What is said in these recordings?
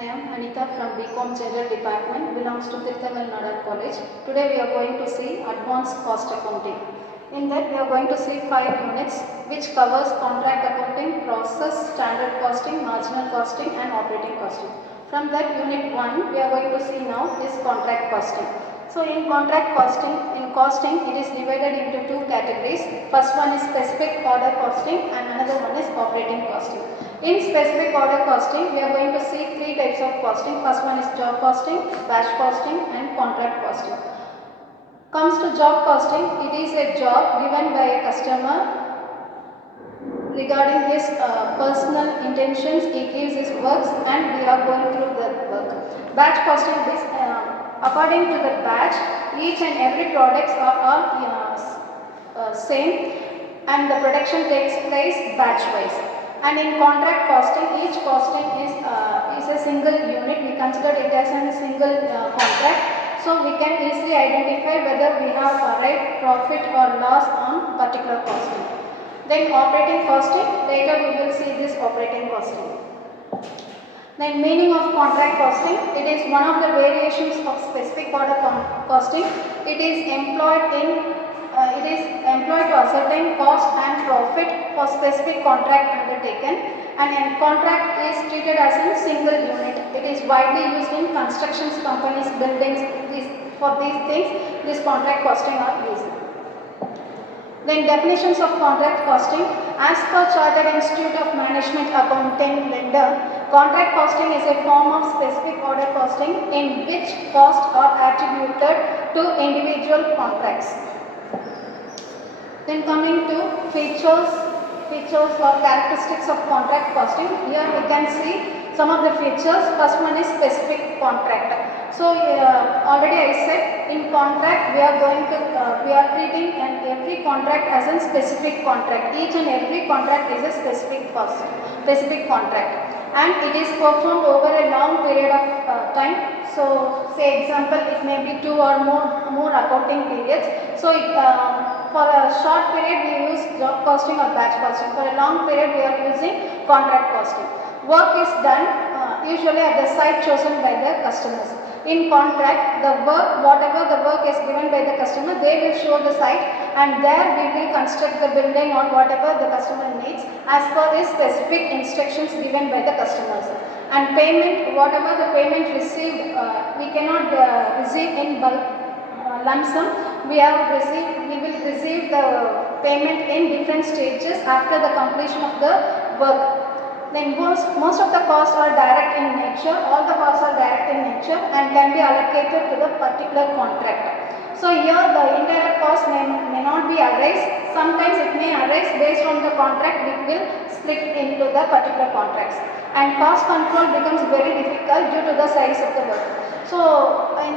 I am Anita from BCom General Department, belongs to Tirthamal Nadar College. Today we are going to see Advanced Cost Accounting. In that we are going to see 5 units which covers contract accounting, process, standard costing, marginal costing and operating costing. From that unit 1 we are going to see now is contract costing. So in contract costing it is divided into two categories. First one is specific order costing and another one is operating costing. In specific order costing, we are going to see three types of costing. First one is job costing, batch costing and contract costing. Comes to job costing, it is a job given by a customer regarding his personal intentions. He gives his works and we are going through the work. Batch costing is according to the batch, each and every products are all same and the production takes place batch wise. And in contract costing, each costing is a single unit. We consider it as a single contract. So we can easily identify whether we have arrived profit or loss on particular costing. Then operating costing, later we will see this operating costing. Then meaning of contract costing, it is one of the variations of specific order costing. It is employed to ascertain cost and profit for specific contract undertaken, and a contract is treated as a single unit. It is widely used in construction companies, buildings. For these things, this contract costing are used. Then definitions of contract costing. As per Chartered Institute of Management Accounting Lender, contract costing is a form of specific order costing in which costs are attributed to individual contracts. Then coming to features or characteristics of contract costing. Here we can see some of the features. First one is specific contract. So already I said in contract we are treating every contract as a specific contract. Each and every contract is a specific contract, and it is performed over a long period of time. So say example, it may be 2 or more accounting periods. So for a short period we use job costing or batch costing. For a long period we are using contract costing. Work is done usually at the site chosen by the customers. In contract, whatever the work is given by the customer, they will show the site, and there we will construct the building or whatever the customer needs as per the specific instructions given by the customers. And payment, whatever the payment received, we cannot receive in bulk lump sum. We will receive the payment in different stages after the completion of the work. Then most of the costs are direct in nature. All the costs are direct in nature and can be allocated to the particular contract. So here the indirect cost may not be arise. Sometimes it may arise based on the contract. We will split into the particular contracts. And cost control becomes very difficult due to the size of the work. So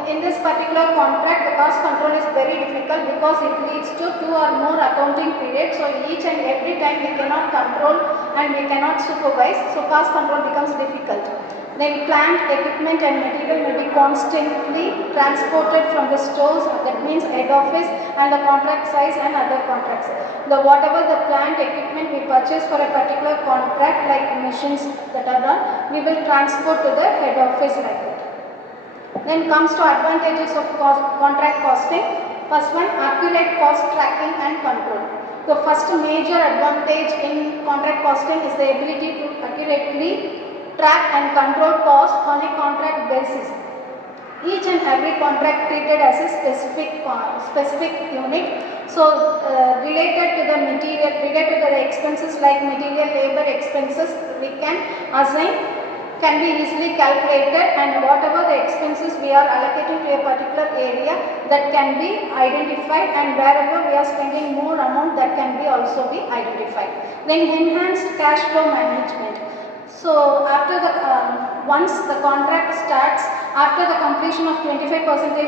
in this particular contract, the cost control is very difficult because it leads to 2 or more accounting periods. So each and every time we cannot control and we cannot supervise. So cost control becomes difficult. Then plant, equipment and material may be constantly transported from the stores, that means head office, and the contract size and other contracts. Whatever the plant equipment we purchase for a particular contract, like machines that are done, we will transport to the head office like that. Then comes to advantages of contract costing. First one, accurate cost tracking and control. The first major advantage in contract costing is the ability to accurately track and control cost on a contract basis. Each and every contract treated as a specific unit. So related to the expenses like material, labor expenses, we can be easily calculated, and whatever the expenses we are allocating to a particular area, that can be identified, and wherever we are spending more amount, that can be also be identified. Then enhanced cash flow management. So after once the contract starts, after the completion of 25%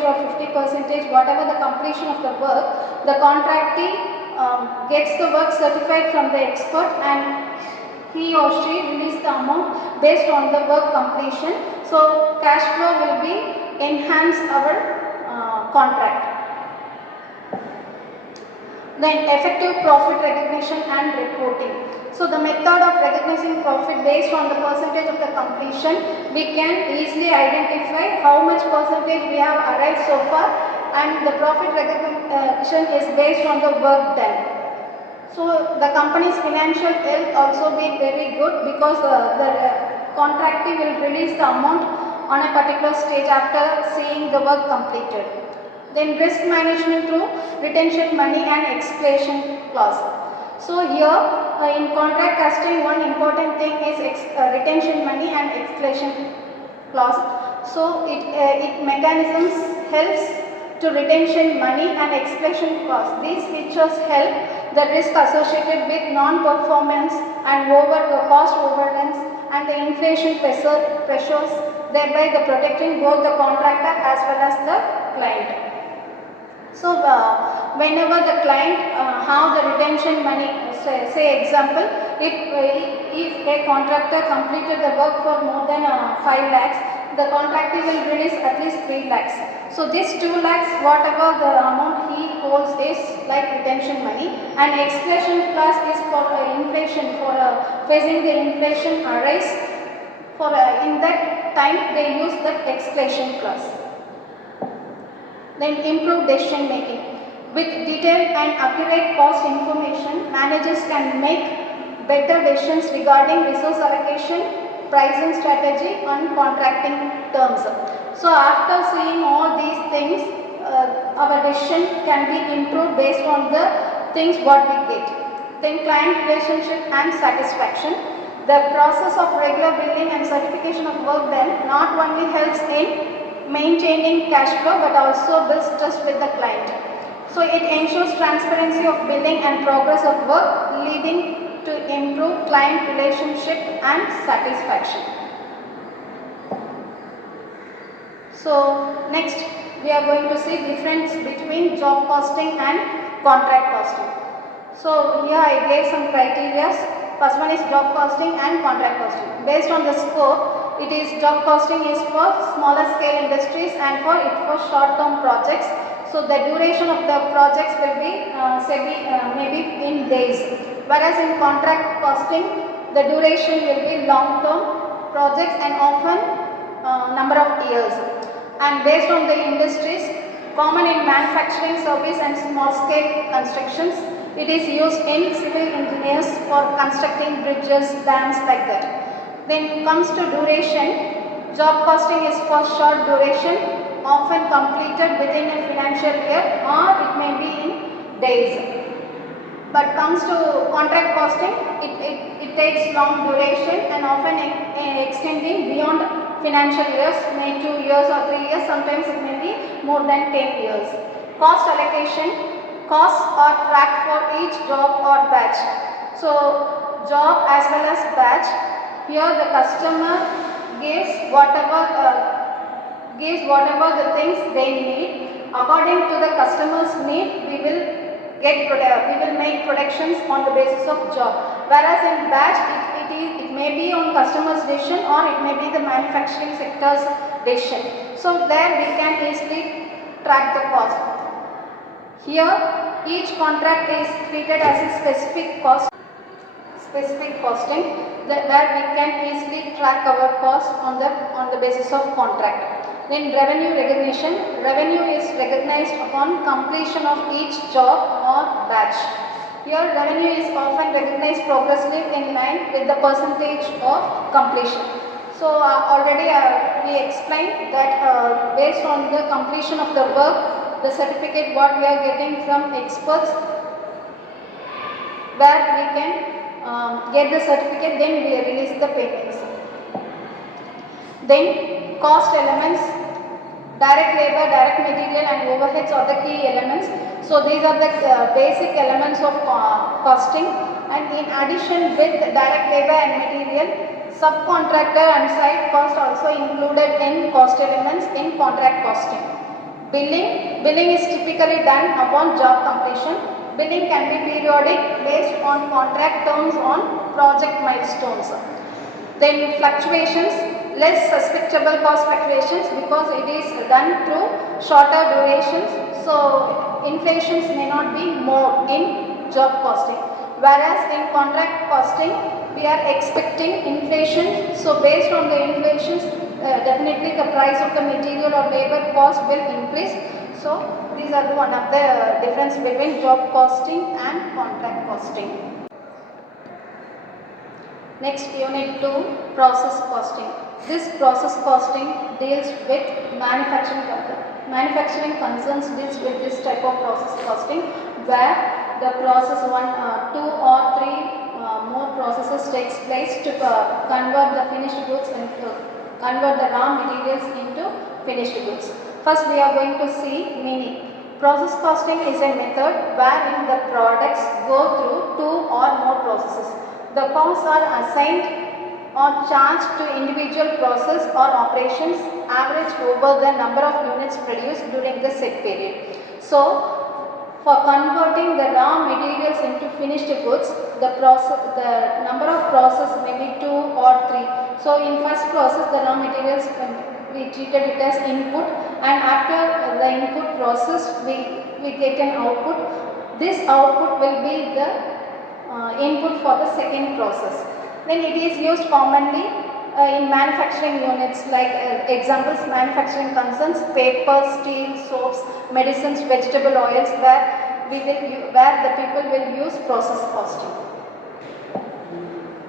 or 50%, whatever the completion of the work, the contractee gets the work certified from the expert, and he or she release the amount based on the work completion. So cash flow will be enhance our contract. Then effective profit recognition and reporting. So the method of recognizing profit based on the percentage of the completion, we can easily identify how much percentage we have arrived so far, and the profit recognition is based on the work done. So the company's financial health also be very good, because the contractee will release the amount on a particular stage after seeing the work completed. Then risk management through retention money and escalation clause. So here in contract costing, one important thing is retention money and escalation clause. So it mechanisms helps to retention money and escalation clause. These features help the risk associated with non-performance and cost overruns and the inflation pressures, thereby the protecting both the contractor as well as the client. So whenever the client have the retention money, say example, if a contractor completed the work for more than 5 lakhs, the contractor will release at least 3 lakhs. So this 2 lakhs, whatever the amount he holds is like retention money, and escalation clause is for inflation, for facing the inflation arise, for in that time they use that escalation clause. Then improve decision making. With detailed and accurate cost information, managers can make better decisions regarding resource allocation, pricing strategy and contracting terms. So after seeing all these things, our decision can be improved based on the things what we get. Then client relationship and satisfaction. The process of regular billing and certification of work done not only helps in maintaining cash flow but also builds trust with the client. So it ensures transparency of billing and progress of work, leading to improved client relationship and satisfaction. So next we are going to see difference between job costing and contract costing. So here I gave some criteria. First one is job costing and contract costing. Based on the scope, it is job costing is for smaller scale industries and for short term projects. So the duration of the projects will be maybe in days, whereas in contract costing the duration will be long term projects and often number of years. And based on the industries, common in manufacturing, service and small scale constructions, it is used in civil engineers for constructing bridges, dams, like that. Then comes to duration, job costing is for short duration, often completed within a financial year or it may be in days. But comes to contract costing, it takes long duration and often extending beyond financial years, may 2 years or 3 years, sometimes it may be more than 10 years. Cost allocation, costs are tracked for each job or batch. So job as well as batch, here the customer gives whatever the things they need. According to the customer's need, we will make productions on the basis of job. Whereas in batch, it may be on customer's decision or it may be the manufacturing sector's decision. So there we can easily track the cost. Here each contract is treated as a specific costing, where we can easily track our cost on the basis of contract. Then revenue recognition. Revenue is recognized upon completion of each job or batch. Here revenue is often recognized progressively in line with the percentage of completion. So already we explained that based on the completion of the work, the certificate what we are getting from experts, where we can get the certificate, then we release the payments. Then cost elements, direct labor, direct material and overheads are the key elements. So these are the basic elements of costing, and in addition with direct labor and material, subcontractor and site cost also included in cost elements in contract costing. Billing is typically done upon job completion. Billing can be periodic based on contract terms on project milestones. Then fluctuations, less suspectable cost fluctuations because it is done through shorter durations. So inflations may not be more in job costing. Whereas in contract costing, we are expecting inflation. So based on the inflations, definitely the price of the material or labor cost will increase. So these are one of the difference between job costing and contract costing. Next, unit 2, process costing. This process costing deals with manufacturing concerns deals with this type of process costing, where the process 2 or 3 more processes takes place to convert the finished goods and convert the raw materials into finished goods. First, we are going to see meaning. Process costing is a method wherein the products go through 2 or more processes. The costs are assigned or charged to individual process or operations average over the number of units produced during the set period. So, for converting the raw materials into finished goods, the number of process may be 2 or 3. So, in first process, the raw materials we treated it as input, and after the input process, we get an output. This output will be the input for the second process. Then it is used commonly in manufacturing units, like examples manufacturing concerns, paper, steel, soaps, medicines, vegetable oils, where the people will use process costing.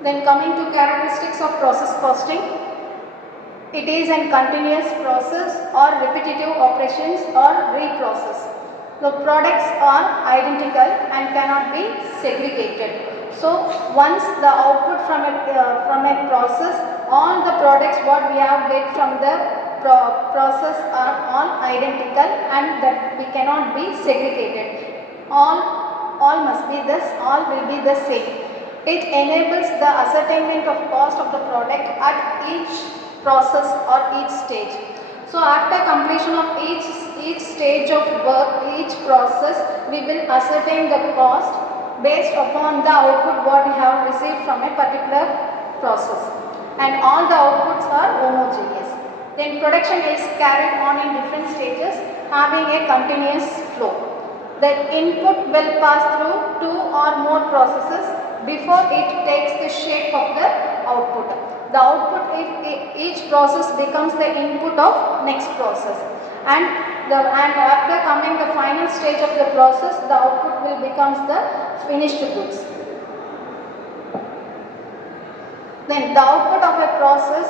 Then coming to characteristics of process costing, it is a continuous process or repetitive operations or reprocess. The products are identical and cannot be segregated. So once the output from a process, all the products what we have get from the process are all identical and that we cannot be segregated. All must be this, all will be the same. It enables the ascertainment of cost of the product at each process or each stage. So after completion of each stage of work, each process, we will ascertain the cost based upon the output what we have received from a particular process, and all the outputs are homogeneous. Then production is carried on in different stages having a continuous flow. The input will pass through 2 or more processes before it takes the shape of the output. The output, if each process becomes the input of next process, and after coming the final stage of the process, the output will becomes the finished goods. Then the output of a process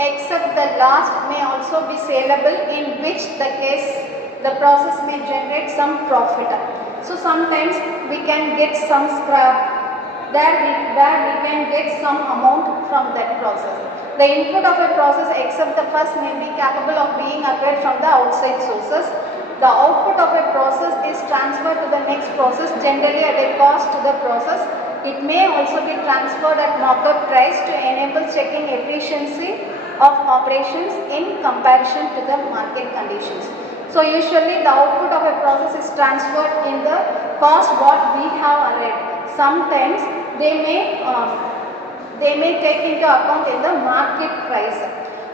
except the last may also be saleable, in which the case the process may generate some profit. So sometimes we can get some scrap where we can get some amount from that process. The input of a process except the first may be capable of being acquired from the outside sources. The output of a process is transferred to the next process, generally at a cost to the process. It may also be transferred at markup price to enable checking efficiency of operations in comparison to the market conditions. So usually the output of a process is transferred in the cost what we have arrived. Sometimes they may take into account in the market price.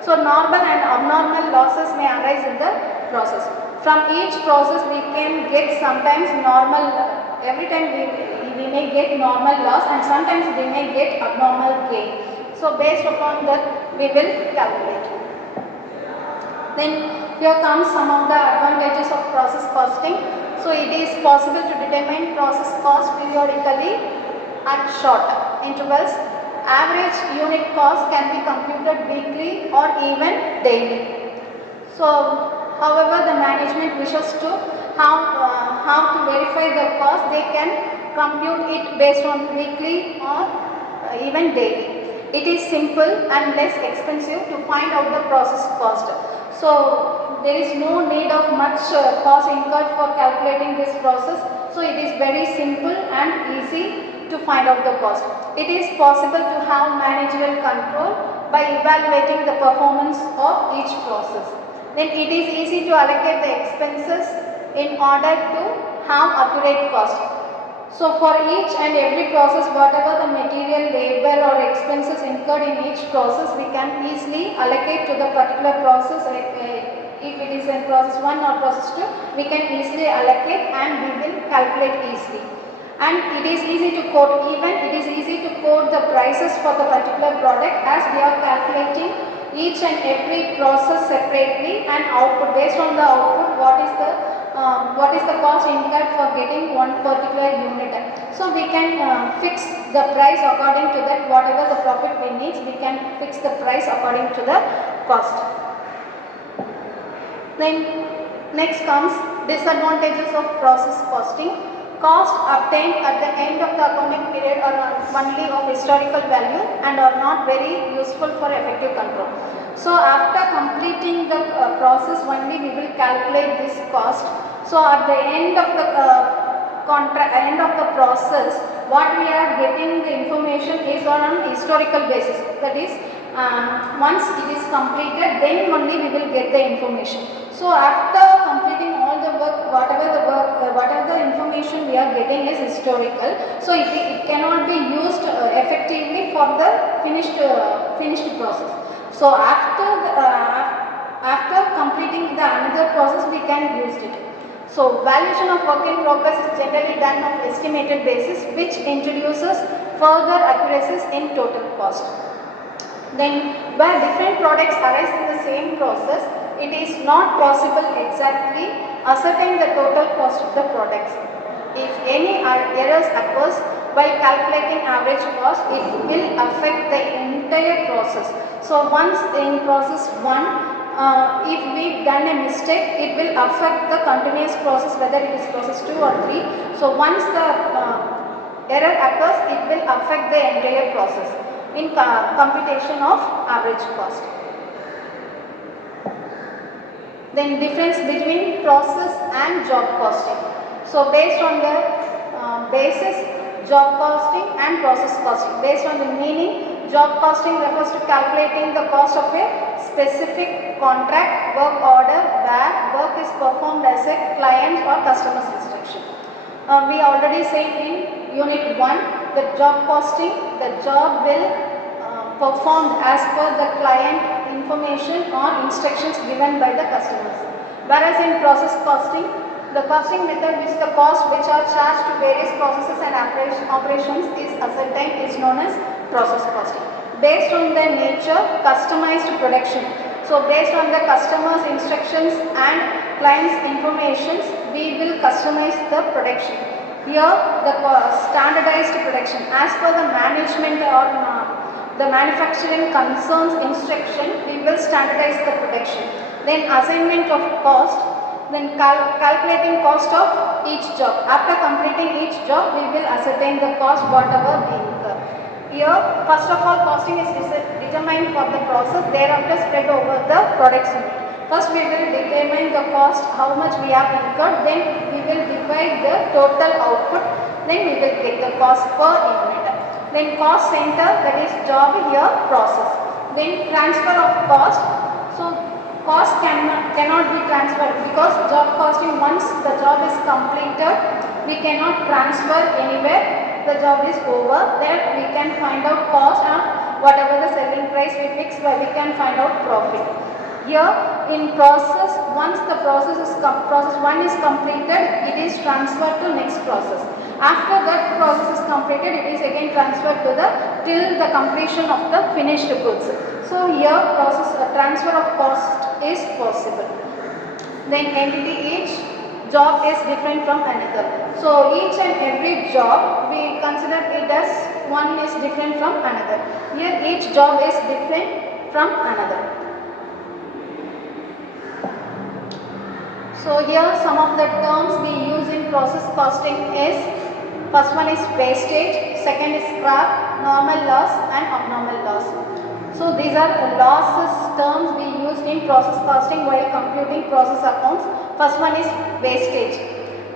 So normal and abnormal losses may arise in the process. From each process we can get sometimes normal, every time we may get normal loss, and sometimes we may get abnormal gain. So based upon that we will calculate. Then here comes some of the advantages of process costing. So it is possible to determine process cost periodically at short intervals. Average unit cost can be computed weekly or even daily. So however the management wishes to how to verify the cost, they can compute it based on weekly or even daily. It is simple and less expensive to find out the process cost. So there is no need of much cost incurred for calculating this process. So it is very simple and easy to find out the cost. It is possible to have managerial control by evaluating the performance of each process. Then it is easy to allocate the expenses in order to have accurate cost. So for each and every process, whatever the material, labor or expenses incurred in each process, we can easily allocate to the particular process if it is in process 1 or process 2, we can easily allocate and we will calculate easily. And it is easy to quote, even it is easy to quote the prices for the particular product, as we are calculating each and every process separately and output. Based on the output, what is the cost incurred for getting one particular unit. So we can fix the price according to that. Whatever the profit we need, we can fix the price according to the cost. Then next comes disadvantages of process costing. Cost obtained at the end of the accounting period are only of historical value and are not very useful for effective control. So after completing the process only we will calculate this cost. So at the end of the end of the process, what we are getting the information is on a historical basis. That is, once it is completed, then only we will get the information. So after completing all the work, whatever the information we are getting is historical. So it cannot be used effectively for the finished process. So after completing the another process, we can use it. So valuation of work in progress is generally done on estimated basis, which introduces further accuracies in total cost. Then where different products arise in the same process, it is not possible exactly ascertain the total cost of the products. If any errors occurs while calculating average cost, it will affect the entire process. So once in process 1, if we done a mistake, it will affect the continuous process, whether it is process 2 or 3. So once the error occurs, it will affect the entire process in computation of average cost. Then difference between process and job costing. So based on the basis, job costing and process costing. Based on the meaning, job costing refers to calculating the cost of a specific contract, work order where work is performed as a client or customer's instruction. We already said in unit 1, the job costing, the job will performed as per the client information or instructions given by the customers. Whereas in process costing, the costing method which the cost which are charged to various processes and operations is ascertained is known as process costing. Based on the nature, customized production. So based on the customer's instructions and client's informations, we will customize the production. Here the standardized production as per the management or the manufacturing concerns instruction, we will standardize the production. Then assignment of cost, then calculating cost of each job. After completing each job, we will ascertain the cost whatever we incur. Here, first of all, costing is determined for the process, thereafter spread over the products unit. First we will determine the cost, how much we have incurred, then we will divide the total output, then we will get the cost per unit. Then cost center, that is job, here process. Then transfer of cost. So cost cannot be transferred because job costing, once the job is completed, we cannot transfer anywhere. The job is over. Then we can find out cost and whatever the selling price we fix, where we can find out profit. Here in process, once the process 1 is completed, it is transferred to next process. After that process is completed, it is again transferred to till the completion of the finished goods. So here process transfer of cost is possible. Then entity, each job is different from another. So each and every job we consider it as one is different from another. Here each job is different from another. So here some of the terms we use in process costing is, first one is wastage, second is scrap, normal loss and abnormal loss. So these are losses terms we used in process costing while computing process accounts. First one is wastage.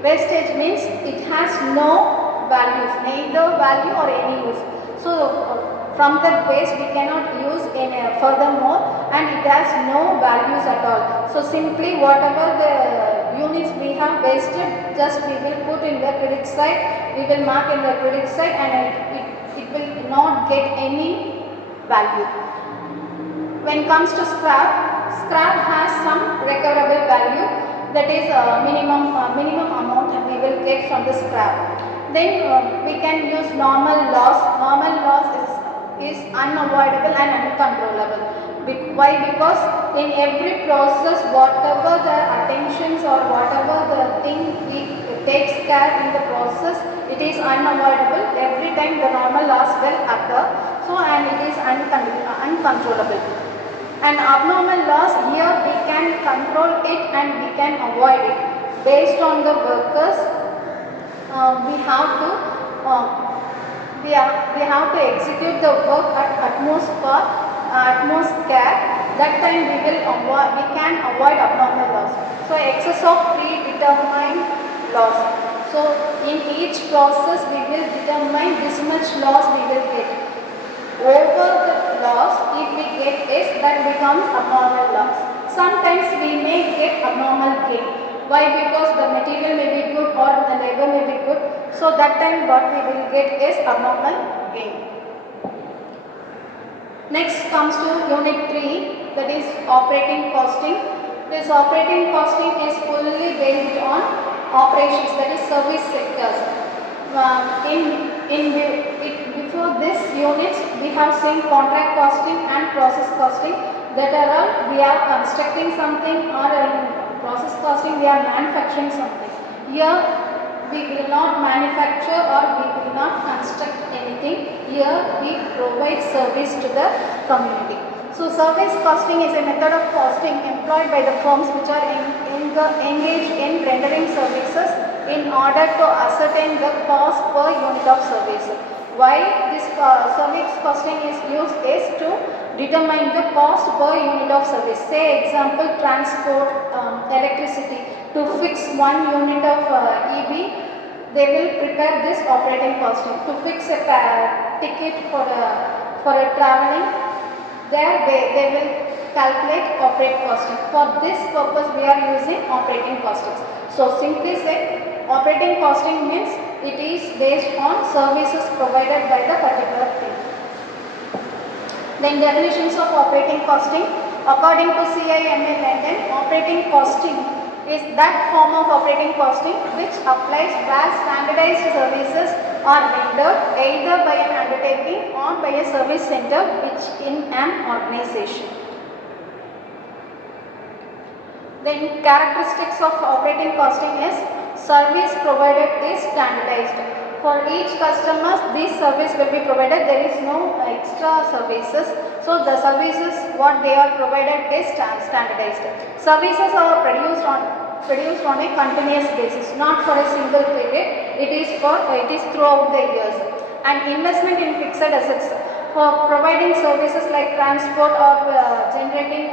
Wastage means it has no values, neither value or any use. So from that waste we cannot use in furthermore, and it has no values at all. So simply whatever the units we have wasted, just we will put in the credit side, we will mark in the credit side, and it will not get any value. When it comes to scrap, scrap has some recoverable value, that is minimum amount we will get from the scrap. Then we can use normal loss. Normal loss is unavoidable and uncontrollable. Why? Because in every process, whatever the attentions or whatever the thing we takes care in the process, it is unavoidable. Every time the normal loss will occur. So, and it is uncontrollable. And abnormal loss, here we can control it and we can avoid it. Based on the workers, we have to execute the work at utmost care. That time we can avoid abnormal loss. So excess of predetermined loss. So in each process we will determine this much loss we will get. Over the loss, if we get is, that becomes abnormal loss. Sometimes we may get abnormal gain. Why? Because the material may be good or the labor may be good. So that time what we will get is abnormal gain. Next comes to unit 3, that is operating costing. This operating costing is fully based on operations, that is service sectors. Before this unit, we have seen contract costing and process costing. That are all we are constructing something, or in process costing we are manufacturing something. Here we will not manufacture or we will not construct anything. Here we provide service to the community. So service costing is a method of costing employed by the firms which are engaged in rendering services in order to ascertain the cost per unit of service. Why this service costing is used is to determine the cost per unit of service. Say example, transport, electricity. To fix 1 unit of EB, they will prepare this operating costing. To fix a ticket for a traveling, there they will calculate operating costing. For this purpose we are using operating costing. So simply said, operating costing means it is based on services provided by the particular thing. Then definitions of operating costing. According to CIMA London, operating costing is that form of operating costing which applies where standardized services are rendered either by an undertaking or by a service center which in an organization. Then characteristics of operating costing is service provided is standardized. For each customer, this service will be provided. There is no extra services. So the services what they are provided is standardized. Services are produced on a continuous basis, not for a single period. It is throughout the years. And investment in fixed assets for providing services like transport or generating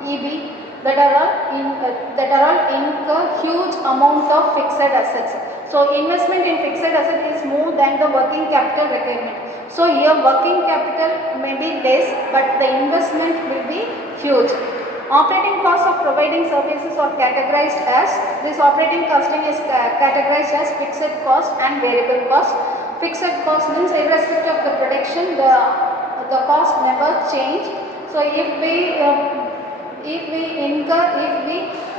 EB. That are all incur huge amount of fixed assets. So investment in fixed asset is more than the working capital requirement. So here working capital may be less, but the investment will be huge. Operating costs of providing services are categorized as, this operating costing is categorized as fixed cost and variable cost. Fixed cost means irrespective of the production, the cost never change. So if we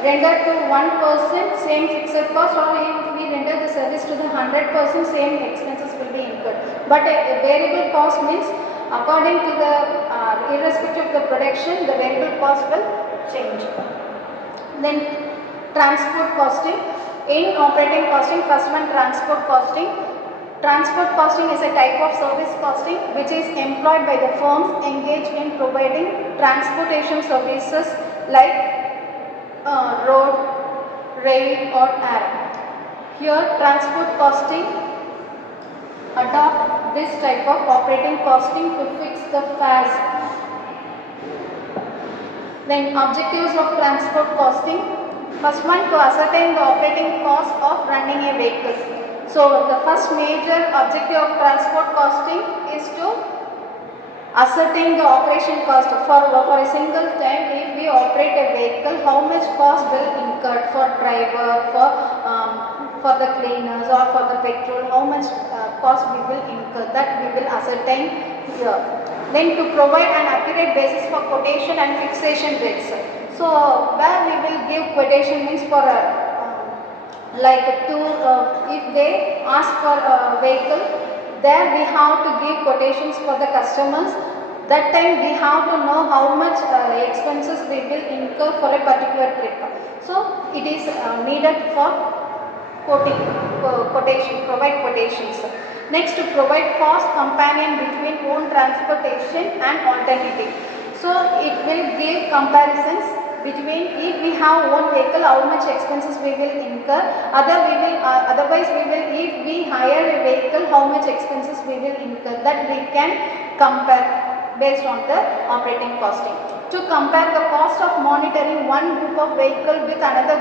render to 1% same fixed cost, or if we render the service to the 100%, same expenses will be incurred. But a variable cost means according to the irrespective of the production, the variable cost will change. Then transport costing. In operating costing, first one transport costing. Transport costing is a type of service costing which is employed by the firms engaged in providing transportation services like road, rail or air. Here transport costing adopt this type of operating costing to fix the fares. Then objectives of transport costing. First one, to ascertain the operating cost of running a vehicle. So the first major objective of transport costing is to ascertain the operation cost. For a single time, if we operate a vehicle, how much cost will incur for driver, for the cleaners or for the petrol, how much cost we will incur, that we will ascertain here. Then to provide an accurate basis for quotation and fixation rates. So where we will give quotation means for like to if they ask for a vehicle, there we have to give quotations for the customers. That time we have to know how much expenses we will incur for a particular trip. So it is needed for provide quotations. Next, to provide cost companion between own transportation and alternative. So it will give comparisons between if we have own vehicle, how much expenses we will incur. Otherwise we will, if we hire a vehicle, how much expenses we will incur. That we can compare based on the operating costing. To compare the cost of monitoring one group of vehicle with another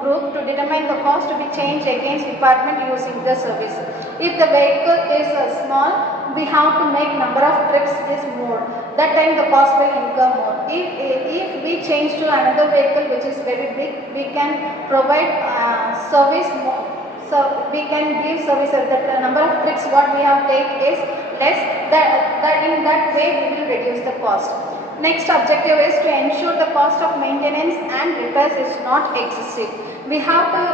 group to determine the cost to be changed against department using the service. If the vehicle is small, we have to make number of trips is more. That time the cost will incur more. If we change to another vehicle which is very big, we can provide service more. So we can give services. The number of trips what we have take is less. That in that way we will reduce the cost. Next objective is to ensure the cost of maintenance and repairs is not excessive. We have to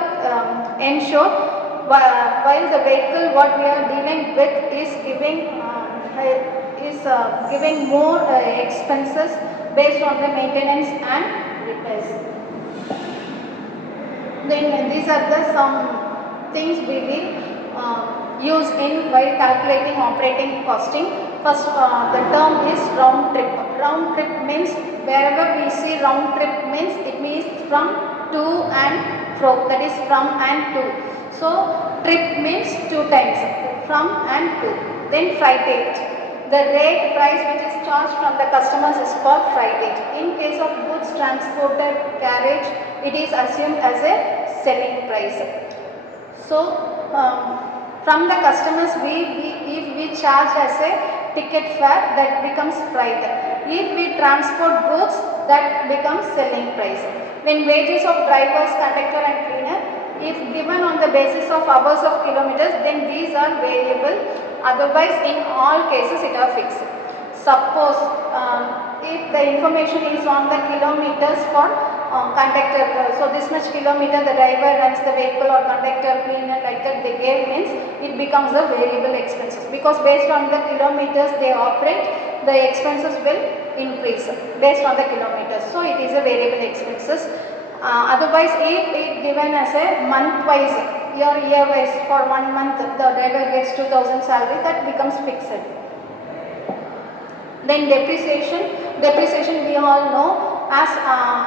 ensure while the vehicle what we are dealing with is giving more expenses based on the maintenance and repairs. Then these are the some things we will use in while calculating operating costing. First, the term is round trip. Round trip means wherever we see round trip means it means from to and fro, that is from and to. So trip means 2 times, from and to. Then freightage. The rate price which is charged from the customers is called freightage. In case of goods transported carriage, it is assumed as a selling price. So from the customers if we charge as a ticket fare, that becomes freight. If we transport goods, that becomes selling price. When wages of drivers, conductor and cleaner, if given on the basis of hours of kilometers, then these are variable. Otherwise in all cases it are fixed. Suppose if the information is on the kilometers for conductor, so this much kilometer the driver runs the vehicle or conductor, cleaner, like that they gave means it becomes a variable expenses, because based on the kilometers they operate, the expenses will increase based on the kilometers. So it is a variable expenses. Otherwise if it given as a month wise, year wise, for 1 month the driver gets 2000 salary, that becomes fixed. Then depreciation we all know as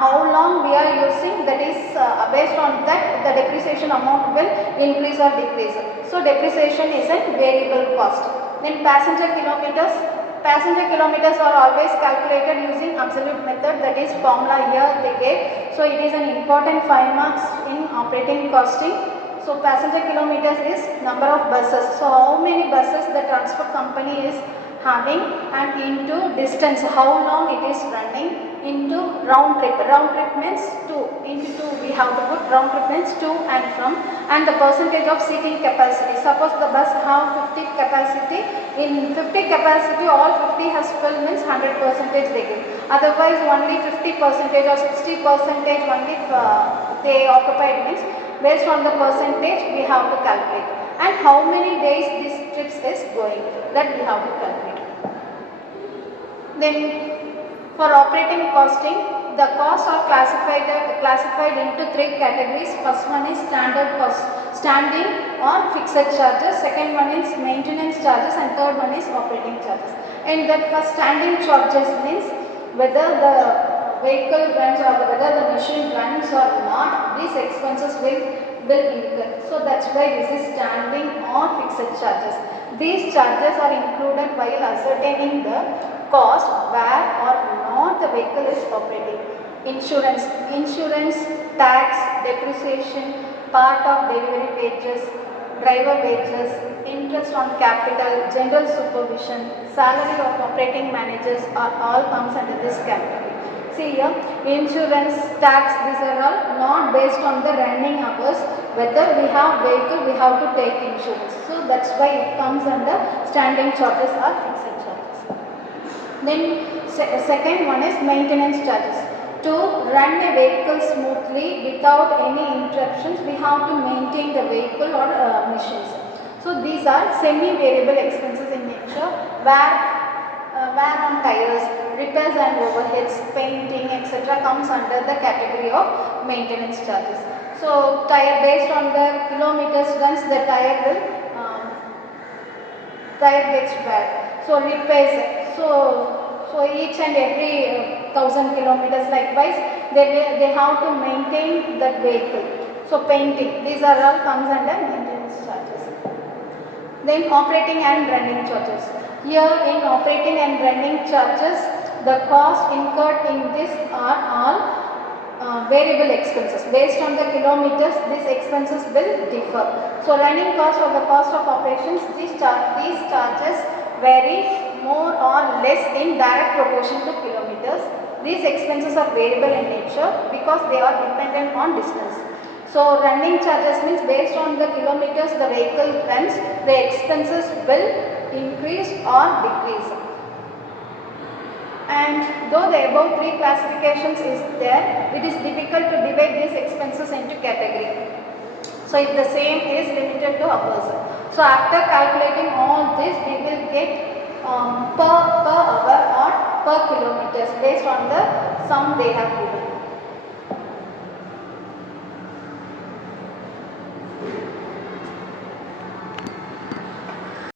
how long we are using, that is based on that the depreciation amount will increase or decrease. So depreciation is a variable cost. Then passenger kilometers are always calculated using absolute method, that is formula here they gave. So it is an important 5 marks in operating costing. So passenger kilometers is number of buses. So how many buses the transport company is having, and into distance, how long it is running, into round trip. Round trip means 2, into 2 we have to put, round trip means to and from, and the percentage of seating capacity. Suppose the bus have 50 capacity, in 50 capacity all 50 has filled means 100% they give. Otherwise only 50% or 60% only they occupied means, based on the percentage we have to calculate. And how many days this trips is going, that we have to calculate. Then for operating costing, the costs are classified into 3 categories. First one is standard cost, standing or fixed charges. Second one is maintenance charges, and third one is operating charges. And that for standing charges means whether the vehicle runs or whether the machine runs or not, these expenses will incur. So that's why this is standing or fixed charges. These charges are included while ascertaining the cost where or not the vehicle is operating. Insurance, tax, depreciation, part of delivery wages, driver wages, interest on capital, general supervision, salary of operating managers are all comes under this category. See here, insurance, tax, these are all not based on the running hours. Whether we have vehicle, we have to take insurance. So that's why it comes under standing charges or fixed charges. Then second one is maintenance charges. To run a vehicle smoothly without any interruptions, we have to maintain the vehicle or machines. So these are semi-variable expenses in nature, where wear on tires, repairs and overheads, painting, etc. comes under the category of maintenance charges. So tire, based on the kilometers runs, the tire will tire gets bad. So repairs. So each and every 1000 kilometers, likewise, they have to maintain that vehicle. So painting, these are all comes under maintenance charges. Then operating and running charges. Here in operating and running charges, the cost incurred in this are all variable expenses. Based on the kilometers, these expenses will differ. So running cost or the cost of operations, these charges vary more or less in direct proportion to kilometers. These expenses are variable in nature because they are dependent on distance. So running charges means based on the kilometers the vehicle runs, the expenses will increase or decrease. And though the above three classifications is there, it is difficult to divide these expenses into category. So if the same is limited to hours. So after calculating all this, we will get per hour or per kilometers based on the sum they have given.